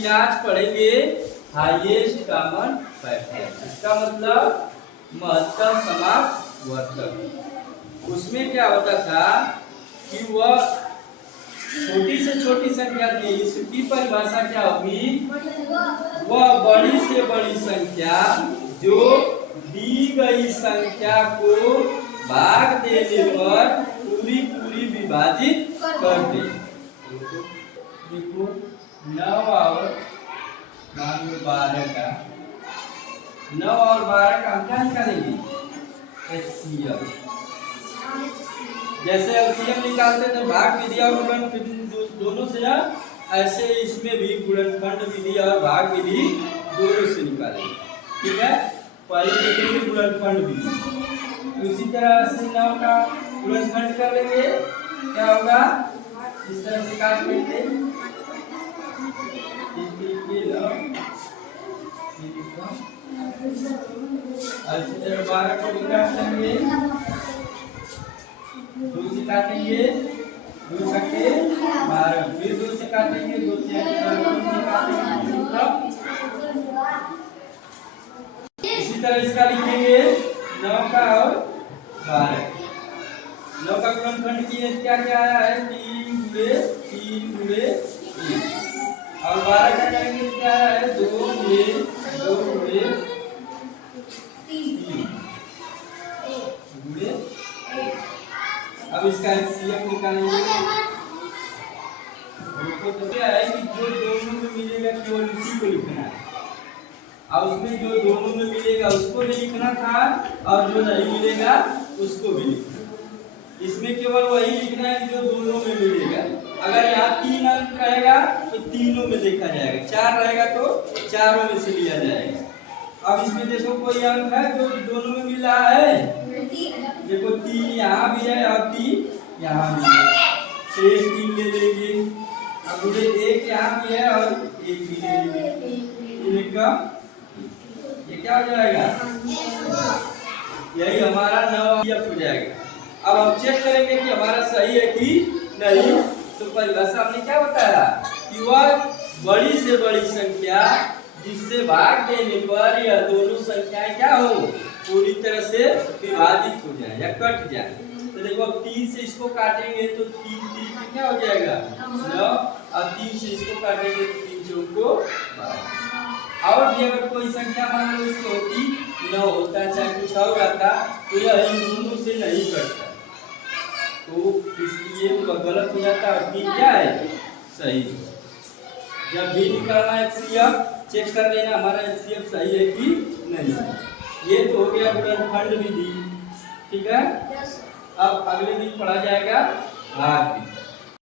लेकिन आज पढ़ेंगे हाईएस्ट कॉमन फैक्टर। इसका मतलब महत्तम समापवर्तक। उसमें क्या होता था कि वह छोटी से छोटी संख्या थी, इसकी परिभाषा क्या होगी? वह बड़ी से बड़ी संख्या जो दी गई संख्या को भाग देने पर पूरी पूरी विभाजित कर दे। देखो 9 और 12 का 9 और 12 का हम क्या निकालेंगे? HCF। जैसे एलसीएम निकालते थे भाग विधि और गुणनखंड दोनों से ना, ऐसे इसमें भी गुणनखंड विधि और भाग विधि दोनों से निकालेंगे। ठीक है, पहले देखेंगे गुणनखंड विधि। तो इसी तरह से 9 का गुणनखंड कर लेंगे, क्या होगा? इस तरह से काट लेंगे, इसी तरह 12 को भी काट लेंगे, 2 से काटेंगे, 2 छक्के 12, फिर 2 से काटेंगे, 2 से काटेंगे। इसी तरह इसका लिखेंगे 9 का और 12। 9 का गुणनखंड की क्या क्या है? 3 गुणे 3 गुणे 3। और 12 का करेंगे क्या है? 2 गुणे 2 गुणे 3 गुणे। अब इसका HCF निकालेंगे। तो क्या है कि जो दोनों में मिलेगा केवल उसी को लिखना है, और उसमें जो दोनों में मिलेगा उसको भी लिखना था, और जो नहीं मिलेगा उसको भी लिखना। इसमें केवल वही लिखना है जो दोनों में मिलेगा। अगर यहाँ 3 अंक रहेगा तो तीनों में देखा जाएगा, 4 रहेगा तो चारों में से लिया जाएगा। अब इसमें देखो कोई अंक है जो दोनों में मिल रहा है, देखो 3 यहाँ भी है और 3 यहाँ भी है, तो 3 ले लेंगे। अब मुझे 1 यहाँ भी है और 1 भी ले लेंगे, ये क्या हो जाएगा? यही हमारा 9 हो जाएगा। अब हम चेक करेंगे कि हमारा सही है कि नहीं। तो परिभाषा हमने क्या बताया कि वह बड़ी से बड़ी संख्या जिससे भाग देने पर यह दोनों संख्याएं क्या हो, पूरी तरह से विभाजित हो जाए या कट जाए। तो देखो अब 3 से इसको काटेंगे तो 3 3 क्या हो जाएगा? 9। अब 3 से इसको काटेंगे तो 3 4 को 12। और भी अगर कोई संख्या मान लो इसको होती 9 होता चाहे कुछ और आता, तो यह इन दोनों से नहीं कटता, तो इसलिए गलत हो जाता है। ठीक क्या है? सही। जब भी निकालना है HCF चेक कर लेना हमारा HCF सही है कि नहीं। ये तो हो गया गुणनखंड विधि। ठीक है, अब अगले दिन पढ़ा जाएगा भाग विधि।